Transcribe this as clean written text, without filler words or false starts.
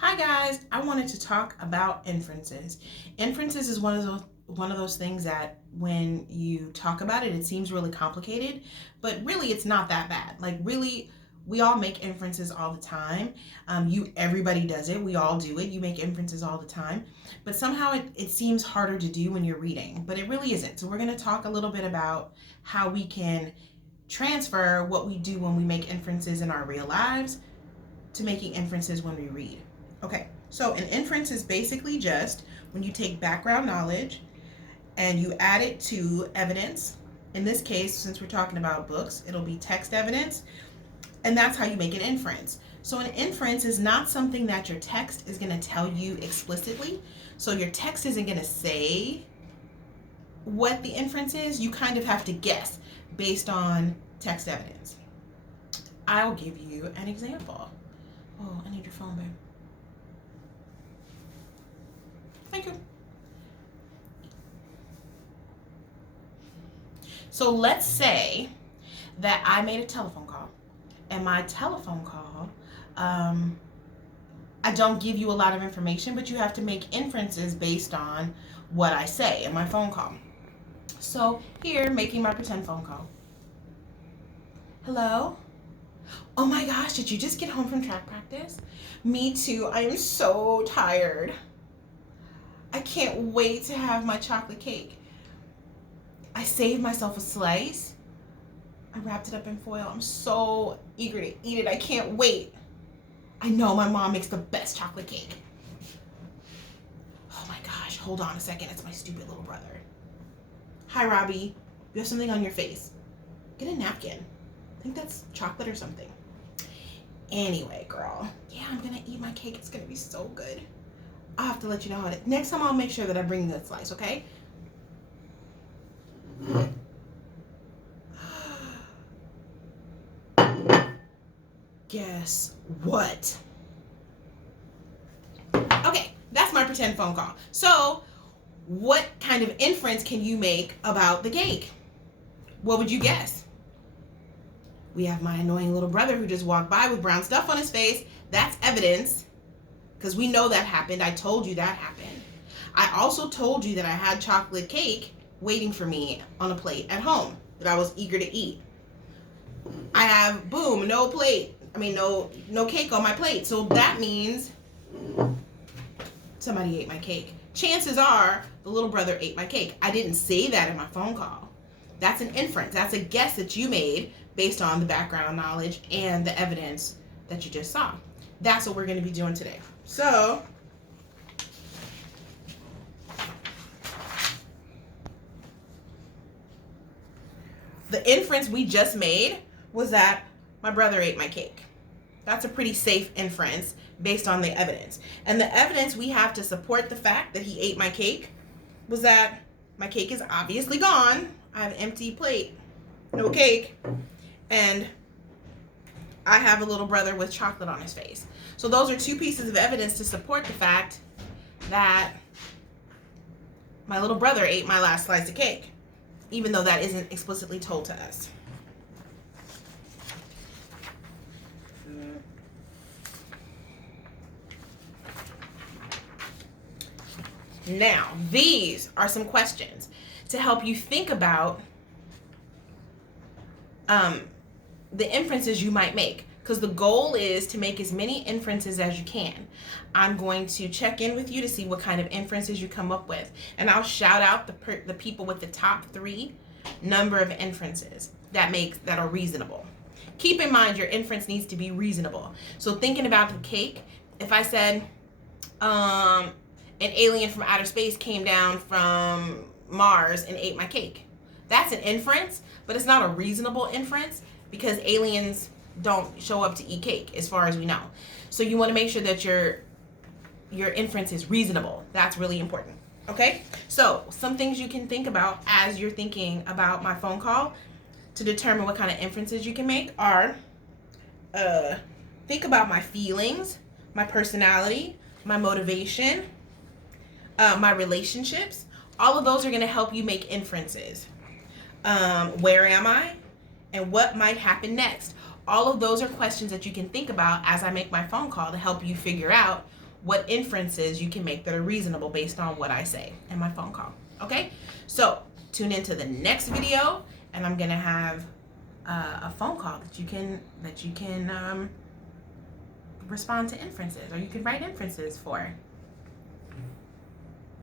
Hi guys, I wanted to talk about inferences. Inferences is one of those things that when you talk about it, it seems really complicated, but really it's not that bad. Like really, we all make inferences all the time. Everybody does it. We all do it. You make inferences all the time, but somehow it seems harder to do when you're reading, but it really isn't. So we're going to talk a little bit about how we can transfer what we do when we make inferences in our real lives to making inferences when we read. Okay, so an inference is basically just when you take background knowledge and you add it to evidence. In this case, since we're talking about books, it'll be text evidence, and that's how you make an inference. So an inference is not something that your text is going to tell you explicitly. So your text isn't going to say what the inference is. You kind of have to guess based on text evidence. I'll give you an example. Oh, I need your phone, babe. Thank you. So let's say that I made a telephone call, and my telephone call, I don't give you a lot of information, but you have to make inferences based on what I say in my phone call. So here, making my pretend phone call. Hello? Oh my gosh, did you just get home from track practice? Me too. I am so tired. I can't wait to have my chocolate cake. I saved myself a slice. I wrapped it up in foil. I'm so eager to eat it. I can't wait. I know my mom makes the best chocolate cake. Oh my gosh, hold on a second. It's my stupid little brother. Hi, Robbie. You have something on your face. Get a napkin. I think that's chocolate or something. Anyway, girl. Yeah, I'm gonna eat my cake. It's gonna be so good. I'll have to let you know how to. Next time I'll make sure that I bring you a slice, okay? Guess what? Okay, that's my pretend phone call. So, what kind of inference can you make about the cake? What would you guess? We have my annoying little brother who just walked by with brown stuff on his face. That's evidence, because we know that happened. I told you that happened. I also told you that I had chocolate cake waiting for me on a plate at home that I was eager to eat. I have, boom, no cake on my plate. So that means somebody ate my cake. Chances are the little brother ate my cake. I didn't say that in my phone call. That's an inference. That's a guess that you made based on the background knowledge and the evidence that you just saw. That's what we're going to be doing today. So, the inference we just made was that my brother ate my cake. That's a pretty safe inference based on the evidence. And the evidence we have to support the fact that he ate my cake was that my cake is obviously gone. I have an empty plate, no cake, and I have a little brother with chocolate on his face. So those are two pieces of evidence to support the fact that my little brother ate my last slice of cake, even though that isn't explicitly told to us. Now, these are some questions to help you think about the inferences you might make, because the goal is to make as many inferences as you can. I'm going to check in with you to see what kind of inferences you come up with, and I'll shout out the people with the top 3 number of inferences that are reasonable. Keep in mind your inference needs to be reasonable. So thinking about the cake, if I said an alien from outer space came down from Mars and ate my cake, that's an inference, but it's not a reasonable inference because aliens don't show up to eat cake as far as we know. So you want to make sure that your inference is reasonable. That's really important. Okay? So some things you can think about as you're thinking about my phone call to determine what kind of inferences you can make are think about my feelings, my personality, my motivation, my relationships. All of those are going to help you make inferences. Where am I? And what might happen next? All of those are questions that you can think about as I make my phone call to help you figure out what inferences you can make that are reasonable based on what I say in my phone call. Okay, so tune into the next video, and I'm gonna have a phone call that you can respond to inferences, or you can write inferences for.